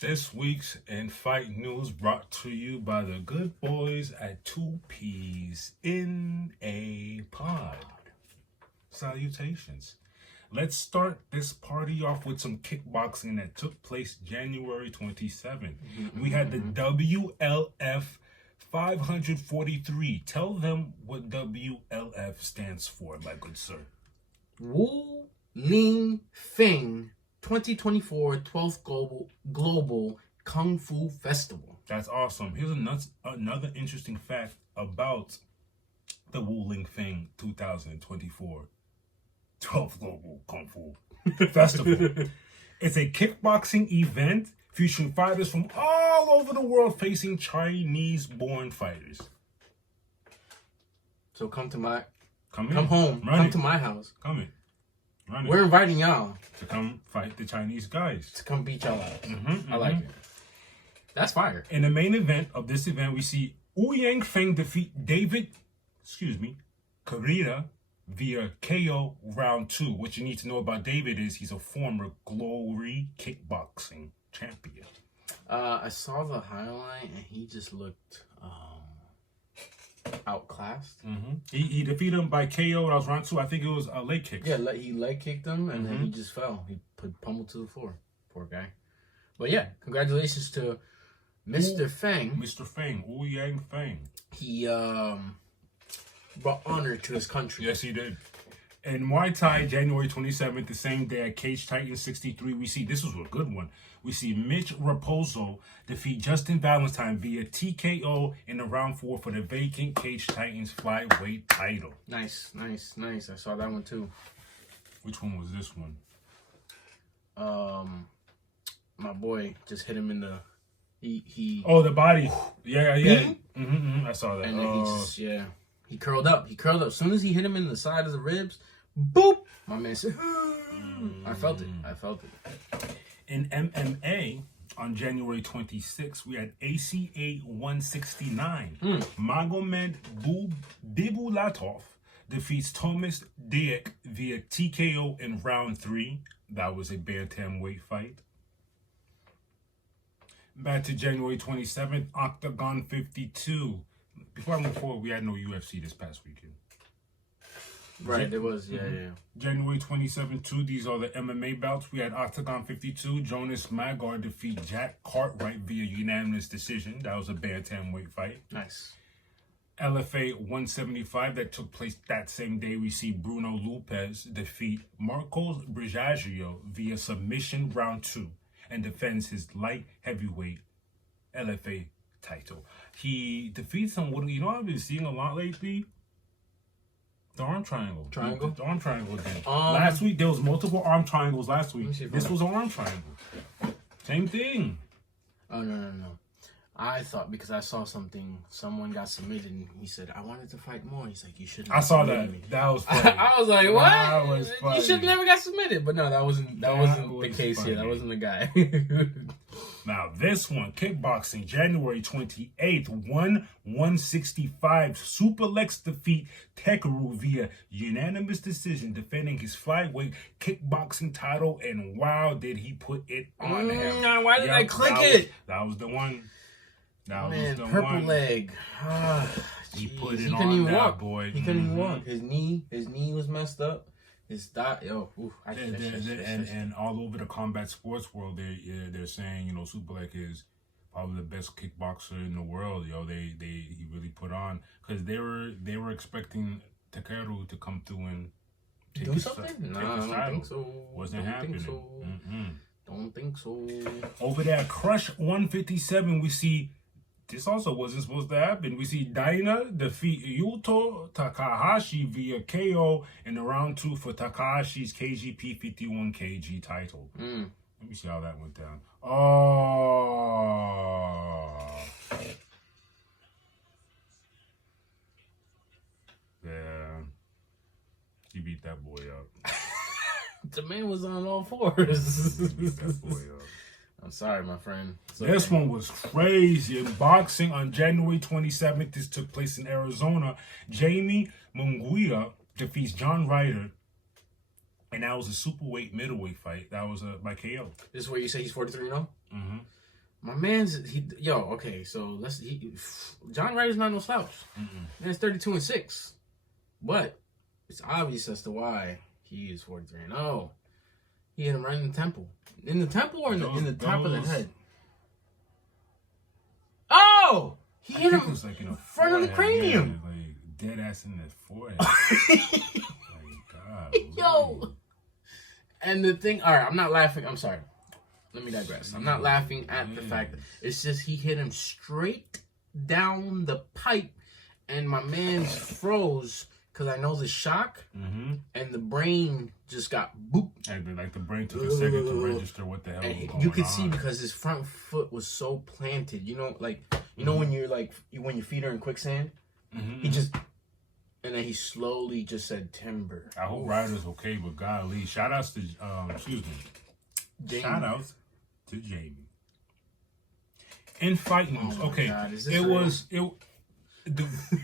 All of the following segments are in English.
This week's In Fight News brought to you by the good boys at 2 Peas in a Pod. Salutations. Let's start this party off with some kickboxing that took place January 27th. We had the WLF 543. Tell them what WLF stands for, my good sir. Wu Ling Feng 2024 12th Global Kung Fu Festival. That's awesome. Here's another interesting fact about the Wu Ling Feng 2024 12th Global Kung Fu Festival. It's a kickboxing event featuring fighters from all over the world facing Chinese-born fighters. So come home. Run come it. to my house. Come in. Run We're it. inviting y'all To come fight the Chinese guys. to come beat y'all out. I like it. That's fire. In the main event of this event, we see Ouyang Feng defeat Kiria via KO round 2. What you need to know about David is he's a former Glory kickboxing champion. I saw the highlight and he just looked outclassed. He defeated him by KO. That was round 2. I think it was a leg kick. Yeah, he leg kicked him and then he just fell. He put pummel to the floor. Poor guy. But yeah, congratulations to Mr. Feng. Mr. Feng, Ouyang Feng. He brought honor to his country. Yes, he did. In Muay Thai, January 27th, the same day at Cage Titan 63, we see, this was a good one. We see Mitch Raposo defeat Justin Valentin via TKO in the round 4 for the vacant Cage Titans flyweight title. Nice. I saw that one too. Which one was this one? My boy just hit him in the Oh, the body. Yeah. Bing? I saw that. And then he curled up. As soon as he hit him in the side of the ribs, boop! My man said, I felt it. In MMA, on January 26th, we had ACA 169. Magomed Bibulatov defeats Tomas Deak via TKO in round 3. That was a bantamweight fight. Back to January 27th, Octagon 52. Before I move forward, we had no UFC this past weekend. Right, there was, yeah. January 27th, too. These are the MMA bouts. We had Octagon 52. Jonas Magard defeat Cartweight via unanimous decision. That was a bantamweight fight. Nice. LFA 175 that took place that same day. We see Bruno Lopes defeat Marcos Brigagao via submission round 2 and defends his light heavyweight LFA title. He defeats someone, you know what I've been seeing a lot lately? The arm triangle. The arm triangle again. Last week, there was multiple arm triangles last week. This was an arm triangle. Same thing. Oh, no. I thought because I saw something, someone got submitted and he said, I wanted to fight more. He's like, you shouldn't. I saw that. Me. That was funny. I was like, what? That was funny. You should have never got submitted. But no, that wasn't the case here. That wasn't the guy. Now, this one, kickboxing, January 28th, 165. Superlek defeat Takeru via unanimous decision, defending his flyweight kickboxing title. And wow, did he put it on him. Why did I click it? That was the one. That Man, was the purple one. Leg. He put it couldn't on even that walk. boy. He couldn't even walk. His knee was messed up. His thigh, and all over the combat sports world, they're saying, Superlek is probably the best kickboxer in the world. He really put on, because they were expecting Takeru to come through and do something. No, I don't think so. Wasn't happening. Don't think so. Over there, at Crush 157, we see. This also wasn't supposed to happen. We see Daina defeat Yuto Takahashi via KO in the round 2 for Takahashi's KGP 51 kg title. Let me see how that went down. Oh. Yeah. He beat that boy up. The man was on all fours. He beat that boy up. I'm sorry, my friend. This one was crazy. In boxing on January 27th, this took place in Arizona. Jaime Munguia defeats Ryder And that was a superweight middleweight fight. That was by KO. This is where you say he's 43-0? Mm-hmm. My man's okay. So John Ryder's not no slouch. Man's 32-6, but it's obvious as to why he is 43-0. He hit him right in the temple. In the temple or in the top of the head? Oh, he hit him like in the front of the cranium. Yeah, like dead ass in the forehead. Like God. Yo. And the thing, all right, I'm not laughing. I'm sorry. Let me digress. I'm not laughing at the fact that it's just he hit him straight down the pipe, and my man's froze because I know the shock, and the brain just got boop. And like the brain took a second to register what the hell was going on. You could see because his front foot was so planted. You know, like when you're when your feet are in quicksand, he just. And then he slowly just said timber. I hope Ryder's okay, but golly. Shout outs to Jaime. Shout outs to Jaime. In fight news, okay.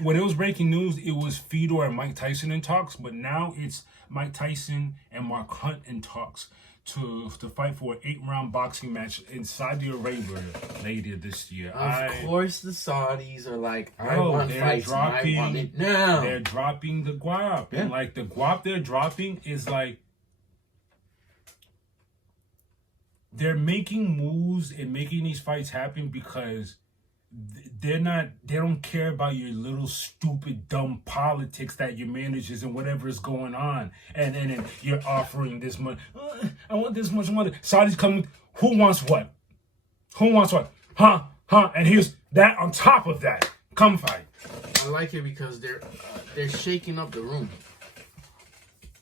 When it was breaking news, it was Fedor and Mike Tyson in talks, but now it's Mike Tyson and Mark Hunt in talks to fight for an 8-round boxing match in Saudi Arabia later this year. Of course, the Saudis are like, I want fights, I want it now. They're dropping the guap. Yeah. And like the guap they're dropping is like, they're making moves and making these fights happen because they don't care about your little stupid dumb politics that your managers and whatever is going on, and then you're offering this much. I want this much money. Saudi's coming. Who wants what? Huh? And here's that on top of that. Come fight. I like it because they're shaking up the room.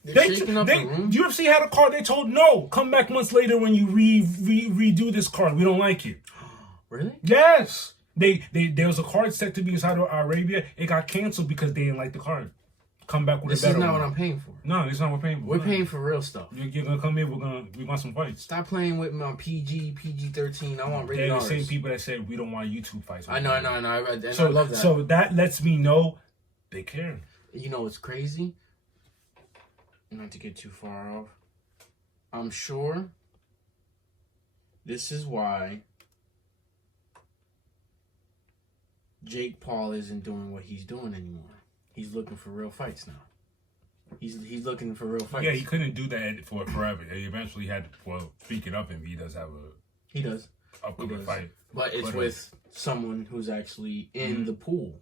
Shaking up the room. UFC had a card. They told no. Come back months later when you redo this card. We don't like it. Really? Yes. There was a card set to be in Saudi Arabia. It got canceled because they didn't like the card. Come back with a better one. This is not what I'm paying for. No, this is not what we're paying for. We're paying for real stuff. You're gonna come here. We want some fights. Stop playing with me on PG-13. I want rated They're R. the same people that said we don't want YouTube fights. I know. I love that. So that lets me know they care. You know what's crazy? Not to get too far off. I'm sure this is why Jake Paul isn't doing what he's doing anymore. He's looking for real fights now. He's looking for real fights. Yeah, he couldn't do that for forever. He eventually had to, speak it up, and he does have upcoming fight. But it's with someone who's actually in the pool,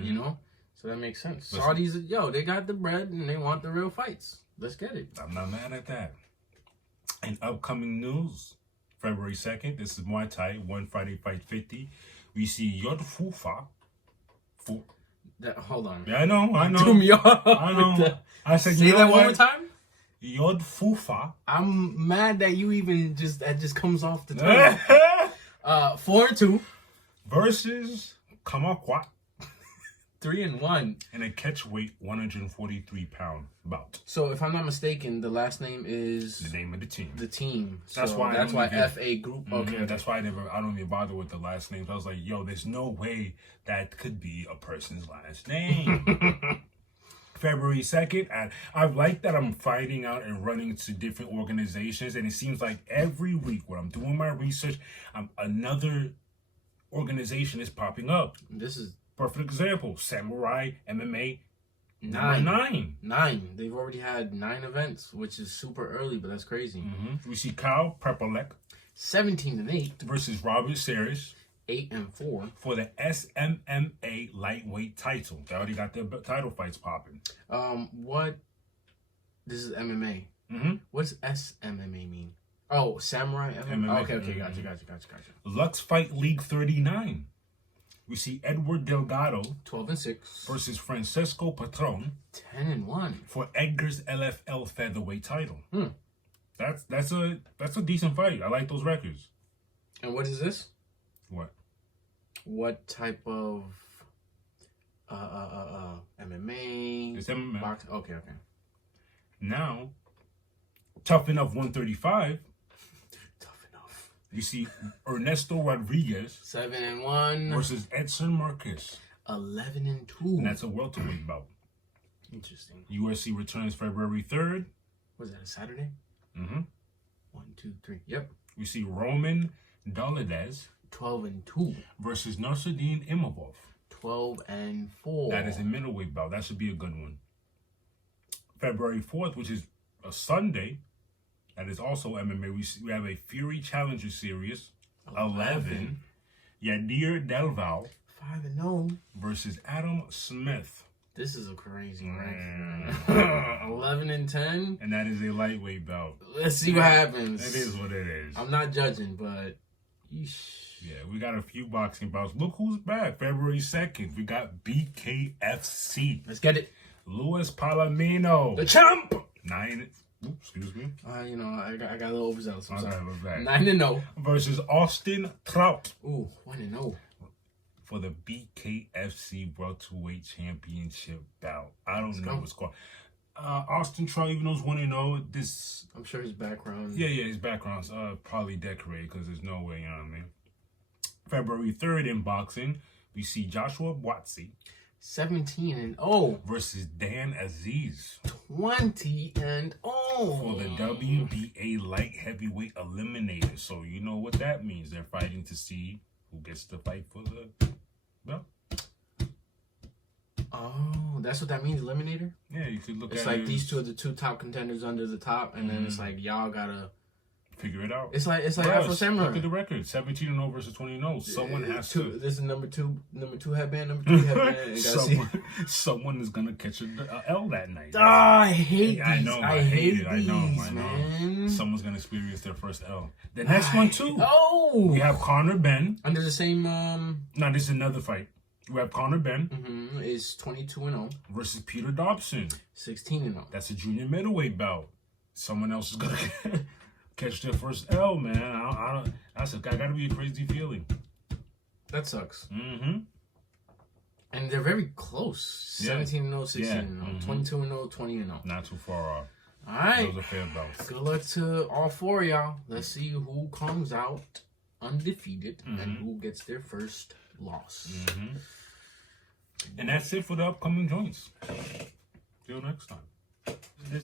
you know? So that makes sense. Saudis, they got the bread, and they want the real fights. Let's get it. I'm not mad at that. In upcoming news, February 2nd, this is Muay Thai, One Friday Fight 50. We see Yod Fufa. Hold on. Yeah, I know. Threw me off. I know. I said, say that one more time? Yod Fufa. I'm mad that you even that just comes off the tongue. 4-2. Versus Kamakwat. 3-1. And a catchweight 143-pound bout. So if I'm not mistaken, the last name is the name of the team. The team. That's why FA group. Okay. That's why I don't even bother with the last names. I was like, there's no way that could be a person's last name. February 2nd, and I like that I'm finding out and running to different organizations, and it seems like every week when I'm doing my research, another organization is popping up. This is perfect example. Samurai MMA 9. They've already had 9 events, which is super early, but that's crazy. We see Kyle Prepolek 17-8 versus Robert Series 8-4 for the SMMA lightweight title. They already got their title fights popping. What? This is MMA. What does SMMA mean? Oh, Samurai MMA. Okay, gotcha. Lux Fight League 39. We see Edward Delgado 12-6 versus Francesco Patron 10-1 for Edgar's LFL featherweight title. That's a decent fight. I like those records. And what is this? What type of MMA? It's MMA. Box? Okay. Now, Tough Enough 135. You see Ernesto Rodriguez 7-1 versus Edson Marquez 11-2. And that's a welterweight bout. Interesting. UFC returns February 3rd. Was that a Saturday? Mm-hmm. 1, 2, 3. Yep. We see Roman Dolidez 12-2 versus Nursuddin Imavov. 12-4. That is a middleweight bout. That should be a good one. February 4th, which is a Sunday, that is also MMA. We have a Fury Challenger Series 11. Yadir Delval 5-0 versus Adam Smith. This is a crazy record. 11-10. And that is a lightweight bout. Let's see what happens. It is what it is. I'm not judging, but yeesh. Yeah, we got a few boxing bouts. Look who's back. February 2nd, we got BKFC. Let's get it. Luis Palomino. The champ. 9. Oops, excuse me. You know, I got a little overzealous. I'm sorry. We're back. 9-0 versus Austin Trout. Ooh, 1-0 for the BKFC Welterweight Championship bout. I don't know what's called. Austin Trout, even though it's 1-0, this... I'm sure his background... Yeah, his background's probably decorated because there's no way, you know what I mean? February 3rd in boxing, we see Joshua Buatsi 17-0 versus Dan Aziz 20-0 for the WBA light heavyweight eliminator. So you know what that means. They're fighting to see who gets to fight for the belt. Oh, that's what that means, eliminator? Yeah, you could look at it. It's like these two are the two top contenders under the top, and then it's like y'all gotta figure it out. It's like Afro Samurai. Look at the record: 17-0 versus 20-0. Someone has to. This is number two headband, number 3 headband. Someone is gonna catch an L that night. Oh, I hate these. I know. I hate these, I know. Man. Someone's gonna experience their first L. The next one too. Oh, we have Conor Benn under the same. No, this is another fight. We have Conor Benn is 22-0 versus Peter Dobson 16-0. That's a junior middleweight bout. Someone else is gonna catch their first L, man. I don't. That's gotta be a crazy feeling. That sucks. Mm-hmm. And they're very close. 17-0, 16-0, 22-0, 20-0. Not too far off. All right. Those are fair bouts. Good luck to all 4 of y'all. Let's see who comes out undefeated and who gets their first loss. And that's it for the upcoming joints. Till next time.